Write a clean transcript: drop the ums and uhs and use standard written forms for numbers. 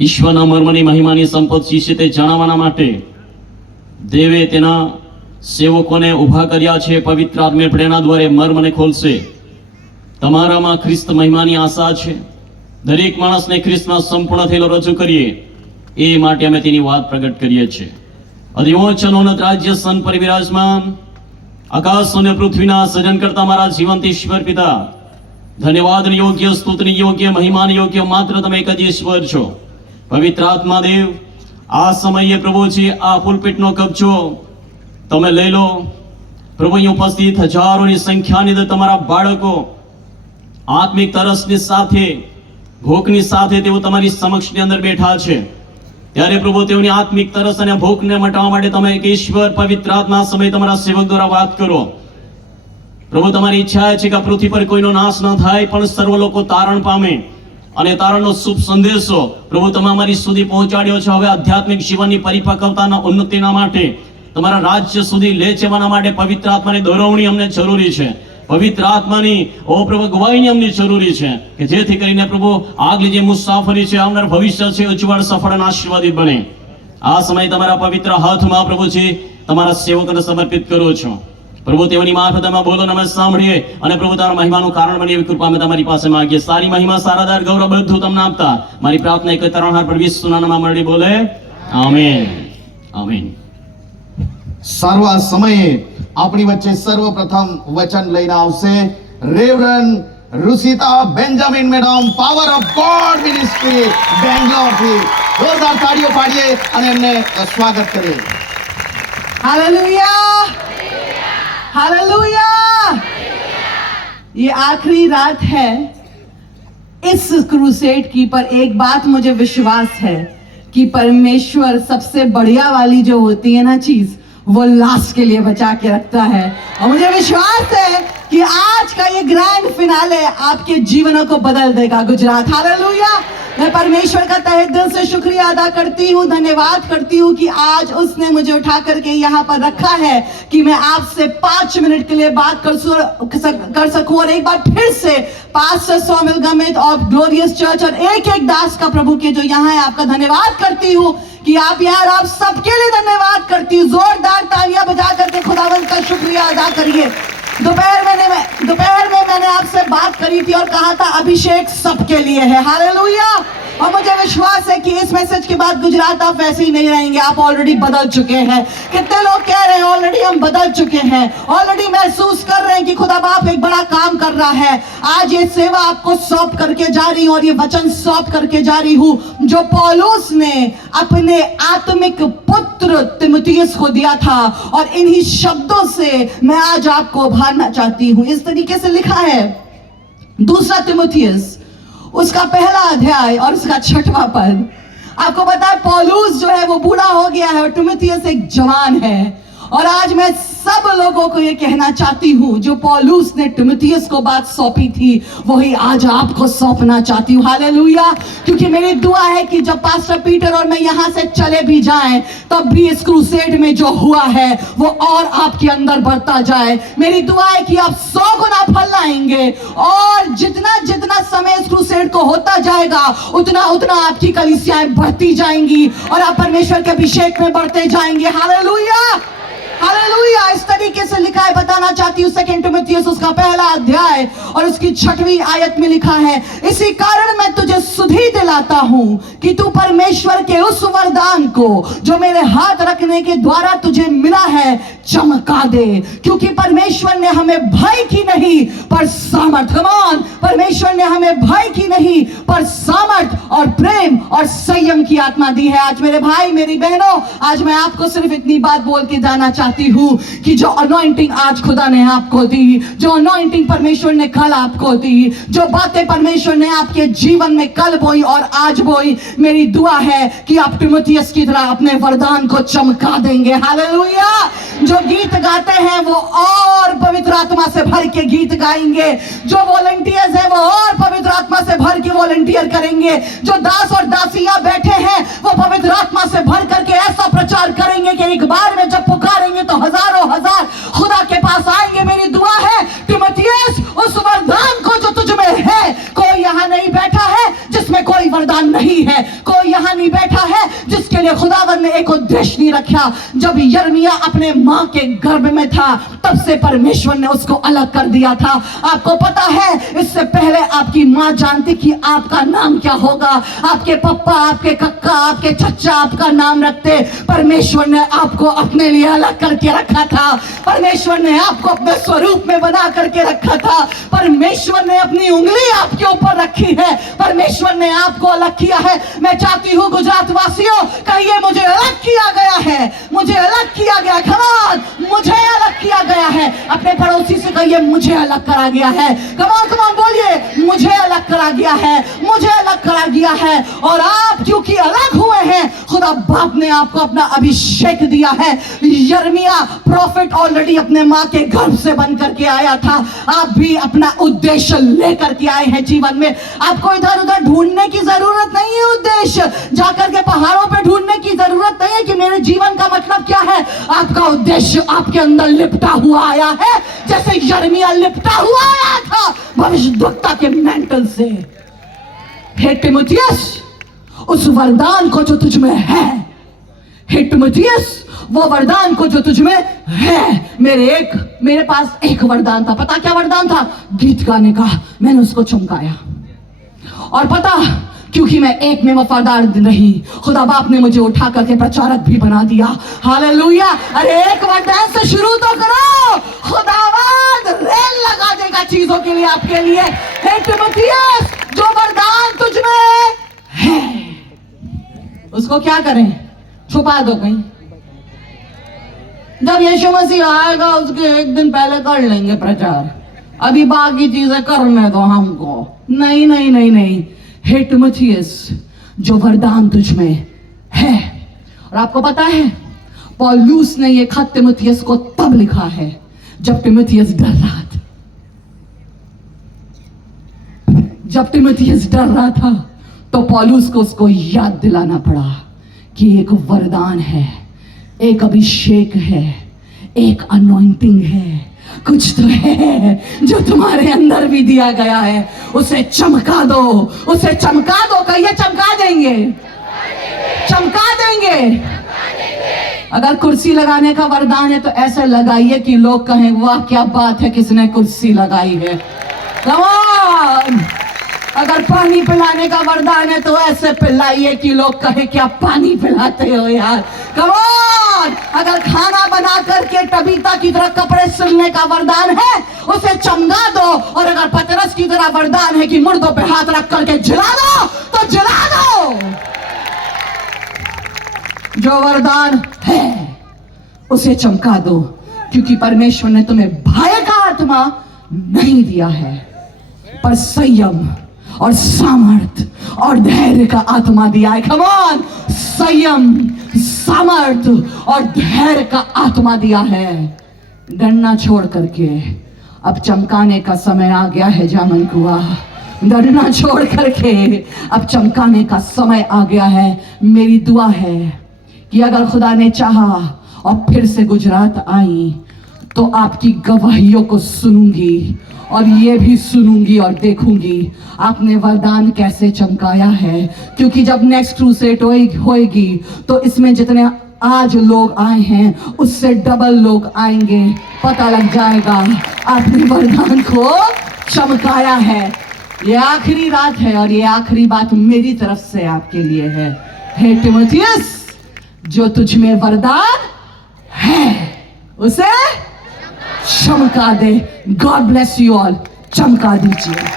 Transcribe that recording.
ઈશ્વરના મર્મની મહિમાની સંપત્તિ છે તે જાણવાના માટે દેવે તેના સેવકોને ઊભા કર્યા છે। પવિત્ર આત્મે પ્રેરણા દ્વારે મર્મને ખોલશે। તમારામાં ખ્રિસ્ત મહિમાની આશા છે। દરેક માણસને ખ્રિસ્તમાં સંપૂર્ણ થયેલો રજૂ કરીએ એ માટે અમે તેની વાત પ્રગટ કરીએ છીએ। અધિવચનોના રાજ્ય સન પર વિરાજમાન આકાશ અને પૃથ્વીના સર્જન કરતા મારા જીવંત ઈશ્વર પિતા, ધન્યવાદ યોગ્ય, સ્તુતિની યોગ્ય, મહિમાની યોગ્ય માત્ર તમે એક જ ઈશ્વર છો। પવિત્ર આત્મા દેવ, આ સમયે પ્રભુજી આ પુલપિટનો કબજો તમે લઈ લો। પ્રભુ અહીં ઉપસ્થિત હજારોની સંખ્યાની અંદર તમારા બાળકો આત્મિક તરસની સાથે, ભૂખની સાથે તેઓ તમારી સમક્ષની અંદર બેઠા છે। ત્યારે પ્રભુ તેઓની આત્મિક તરસ અને ભૂખને મટાવવા માટે તમે એક ઈશ્વર પવિત્ર આત્મા સમય તમારા સેવક દ્વારા વાત કરો। પ્રભુ તમારી ઈચ્છા છે કે પૃથ્વી પર કોઈનો નાશ ન થાય પણ સર્વ લોકો તારણ પામે અને તારણનો શુભ સંદેશો પ્રભુ તમે અમારી સુધી પહોંચાડ્યો છે। હવે આધ્યાત્મિક જીવનની પરિપક્વતાના ઉન્નતિના માટે, તમારા રાજ્ય સુધી લે જવાના માટે પવિત્ર આત્માની દોરવણી અમને જરૂરી છે। પવિત્ર આત્માની ઓ પ્રભુ ગવાહીની અમને જરૂરી છે કે જેથી કરીને પ્રભુ આગલી જે મુસાફરી છે, આવનાર ભવિષ્ય છે, ઉજ્જવળ, સફળ અને આશીર્વાદિત બને। આ સમય તમારા પવિત્ર હાથમાં પ્રભુજી તમારા સેવકોને સમર્પિત કરો છો। પ્રભુ તેઓની મારફતે અમે બોલો ને અમે સાંભળીએ અને પ્રભુ તારા મહિમાનું કારણ બની એવી કૃપા અમે તમારી પાસે માંગીએ। સારી મહિમા, સારાદાર, ગૌરવ બધું તમને આપતા મારી પ્રાર્થના એક તરણહાર પર વિશ્વના નામમાં મળી બોલે આમીન, આમીન। સર્વ સમયે આપણી વચ્ચે સર્વપ્રથમ વચન લઈને આવશે reverend Rusita Benjamin madam, power of God ministry બેંગ્લોરથી। જોરદાર તાળીઓ પાડીએ અને એમને સ્વાગત કરીએ। Hallelujah, hallelujah. ये आखिरी रात है इस क्रूसेड की, पर एक बात मुझे विश्वास है कि परमेश्वर सबसे बढ़िया वाली जो होती है ना चीज, वो लास्ट के लिए बचा के रखता है। और मुझे विश्वास है कि आज का ये ग्रैंड फिनाले आपके जीवनों को बदल देगा गुजरात। हालेलुया। मैं परमेश्वर का तहे दिल से शुक्रिया अदा करती हूँ, धन्यवाद करती हूँ कि आज उसने मुझे उठा करके यहाँ पर रखा है कि मैं आपसे 5 मिनट के लिए बात कर सकूं। और एक बार फिर से pastor Somil Gamit of glorious church और एक एक दास का प्रभु के जो यहाँ है आपका धन्यवाद करती हूँ कि आप यार आप सबके लिए धन्यवाद करती हूँ। जोरदार तालियां बजा करके खुदावंत का शुक्रिया अदा करिए। दोपहर में मैंने आपसे बात करी थी और कहा था अभिषेक सबके लिए है। हालेलुया। और मुझे विश्वास है कि इस मैसेज के बाद गुजरात आप वैसे ही नहीं रहेंगे, आप ऑलरेडी बदल चुके हैं। कितने लोग कह रहे हैं ऑलरेडी हम बदल चुके हैं, ऑलरेडी महसूस कर रहे हैं कि खुदा बाप एक बड़ा काम कर रहा है। आज ये सेवा आपको सौंप करके जा रही हूँ और ये वचन सौंप करके जा रही हूँ जो पौलुस ने अपने आत्मिक पुत्र तिमुथियुस को दिया था। और इन्हीं शब्दों से मैं आज आपको उभारना चाहती हूँ। इस तरीके से लिखा है 2 तिमुथियुस उसका पहला अध्याय और उसका 6वां पद। आपको पता है पौलुस जो है वो बूढ़ा हो गया है और तिमुथियुस एक जवान है। और आज मैं सब लोगों को ये कहना चाहती हूँ जो पौलुस ने तिमुथियुस को बात सौंपी थी वही आज आपको सौंपना चाहती हूँ। हालेलुया। क्योंकि मेरी दुआ है कि जब पास्टर पीटर और मैं यहाँ से चले भी जाएं तब भी इस क्रूसेड में जो हुआ है वो और आपके अंदर बढ़ता जाए। मेरी दुआ है कि आप 100 गुना फल लाएंगे और जितना जितना समय इस क्रूसेड को होता जाएगा उतना उतना आपकी कलीसियाएं बढ़ती जाएंगी और आप परमेश्वर के अभिषेक में बढ़ते जाएंगे। Hallelujah, hallelujah. इस तरीके से लिखा है, बताना चाहती हूँ 2 तिमुथियुस उसका पहला अध्याय और उसकी 6वीं आयत में लिखा है, इसी कारण मैं तुझे सुधि दिलाता हूँ कि तू परमेश्वर के उस वरदान को जो मेरे हाथ रखने के द्वारा तुझे मिला है चमका दे। क्योंकि परमेश्वर ने हमें भय की नहीं पर सामर्थ, कमान, परमेश्वर ने हमें भय की नहीं पर सामर्थ और प्रेम और संयम की आत्मा दी है। आज मेरे भाई मेरी बहनों, आज मैं आपको सिर्फ इतनी बात बोल के जाना चाहती हूँ कि जो अनॉइंटिंग आज खुदा ने आपको दी, जो अनॉइंटिंग परमेश्वर ने कल आपको दी, जो बातें परमेश्वर ने आपके जीवन में कल बोई और आज बोई, मेरी दुआ है कि आप तिमुथियुस की तरह अपने वरदान को चमका देंगे। हालेलुया। जो गीत गाते हैं वो और पवित्र आत्मा से भर के गीत गाएंगे, जो वॉलंटियर्स हैं वो और पवित्र आत्मा से भर के वॉलंटियर करेंगे, जो दास और दासियां बैठे हैं वो पवित्र आत्मा से भर करके ऐसा प्रचार करेंगे कि एक बार में जब पुकारेंगे तो हजारों हजार खुदा के पास आएंगे। मेरी दुआ है तिमुथियुस उस वरदान को जो तुझ में है, कोई यहाँ नहीं बैठा है जिसमें में कोई वरदान नहीं है। कोई यहाँ नहीं बैठा है जिसके लिए खुदावन ने एक उद्देश्य नहीं रखा। जब यिर्मयाह अपने माँ के गर्भ में था तब से परमेश्वर ने उसको अलग कर दिया था। आपको पता है, इससे पहले आपकी माँ जानती कि आपका नाम क्या होगा। आपके पप्पा, आपके कक्का, आपके चच्चा आपका नाम रखते। परमेश्वर ने आपको अपने लिए अलग करके रखा था। परमेश्वर ने आपको अपने स्वरूप में बना करके रखा था। परमेश्वर ने अपनी उंगली आपके ऊपर रखी है। परमेश्वर ने आपको अलग किया है। मैं चाहती हूँ गुजरात वासियों, कहिए मुझे अलग किया गया है, मुझे अलग किया गया। कमान, मुझे अलग किया गया है। अपने पड़ोसी से कहिए मुझे अलग करा गया है। कमान कमान बोलिए, मुझे अलग करा गया है, मुझे अलग करा गया है। और आप क्योंकि अलग हुए हैं, खुदा बाप ने आपको अपना अभिषेक दिया है। यिर्मयाह प्रॉफिट ऑलरेडी अपने माँ के गर्भ से बन करके आया था। आप भी अपना उद्देश्य लेकर के आए हैं जीवन में। आपको इधर उधर ढूंढने की जरूरत नहीं है। उद्देश्य जाकर के पहाड़ों पे ढूंढने की जरूरत नहीं है कि मेरे जीवन का मतलब क्या है। आपका उद्देश्य आपके अंदर लिपटा हुआ आया है, जैसे यिर्मयाह लिपटा हुआ आया था भविष्यद्वक्ता के मेंटल से। हे तीमुथियुस, उस वरदान को जो तुझ में है, हे तीमुथियुस, वो वरदान को जो तुझ में है। मेरे पास एक वरदान था। पता क्या वरदान था? गीत गाने का। मैंने उसको चमकाया। और पता, क्योंकि मैं एक में वफादार रही, खुदा बाप ने मुझे उठा करके प्रचारक भी बना दिया। हालेलुया। अरे एक वरदान से शुरू तो करो। खुदावंद रेल लगा देगा चीजों के लिए, आपके लिए। हे तीमुथियुस, जो वरदान तुझ में है उसको क्या करें? छुपा दो कहीं। जब यीशु मसीह आएगा उसके एक दिन पहले कर लेंगे प्रचार। अभी बाकी चीजें करने दो हमको। नहीं नहीं नहीं नहीं। हे तीमुथियुस, जो वरदान तुझ में है। और आपको पता है, पौलुस ने ये खत तीमुथियुस को तब लिखा है जब तीमुथियुस डर रहा था। जब तीमुथियुस डर रहा था तो पौलुस को उसको याद दिलाना पड़ा कि एक वरदान है, एक अभिषेक है, एक अनॉइंटिंग है, कुछ तो है जो तुम्हारे अंदर भी दिया गया है। उसे चमका दो, उसे चमका दो। कहिए चमका देंगे, चमका देंगे। अगर कुर्सी लगाने का वरदान है तो ऐसे लगाइए कि लोग कहें वाह क्या बात है, किसने कुर्सी लगाई है। Come on. अगर पानी पिलाने का वरदान है तो ऐसे पिलाइए कि लोग कहें क्या पानी पिलाते हो यार। Come on. अगर खाना बना करके टबीता की तरह कपड़े सिलने का वरदान है, उसे चमका दो। और अगर पतरस की तरह वरदान है कि मुर्दों पे हाथ रख करके जला दो, तो जला दो। जो वरदान है उसे चमका दो, क्योंकि परमेश्वर ने तुम्हें भय का आत्मा नहीं दिया है, पर संयम और सामर्थ और धैर्य का आत्मा दिया है। Come on. संयम, सामर्थ और धैर्य का आत्मा दिया है। डरना छोड़ करके अब चमकाने का समय आ गया है। जामन कुआ, डरना छोड़ करके अब चमकाने का समय आ गया है। मेरी दुआ है कि अगर खुदा ने चाहा और फिर से गुजरात आई तो आपकी गवाहियों को सुनूंगी और ये भी सुनूंगी और देखूंगी आपने वरदान कैसे चमकाया है। क्योंकि जब नेक्स्ट क्रूसेड होएगी तो इसमें जितने आज लोग आए हैं उससे डबल लोग आएंगे। पता लग जाएगा आपने वरदान को चमकाया है। ये आखिरी रात है और ये आखिरी बात मेरी तरफ से आपके लिए है। हे तीमुथियुस, जो तुझ में वरदान है उसे चमका दे। God bless you all. चमका दीजिए।